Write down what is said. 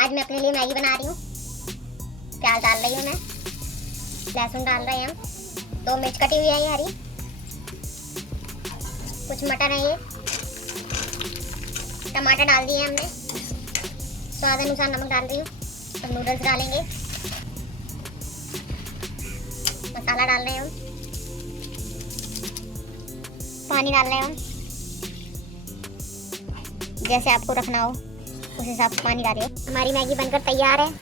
आज मैं अपने लिए मैगी बना रही हूँ। प्याज डाल रही हूँ मैं, लहसुन डाल रहे हैं हम, 2 मिर्च कटी हुई है ये हरी, कुछ मटर है ये, टमाटर डाल दिए हमने, स्वाद अनुसार नमक डाल रही हूँ। अब नूडल्स डालेंगे, मसाला डाल रहे हैं हम, पानी डाल रहे हैं हम, जैसे आपको रखना हो उस हिसाब से पानी डालिए। हमारी मैगी बनकर तैयार है।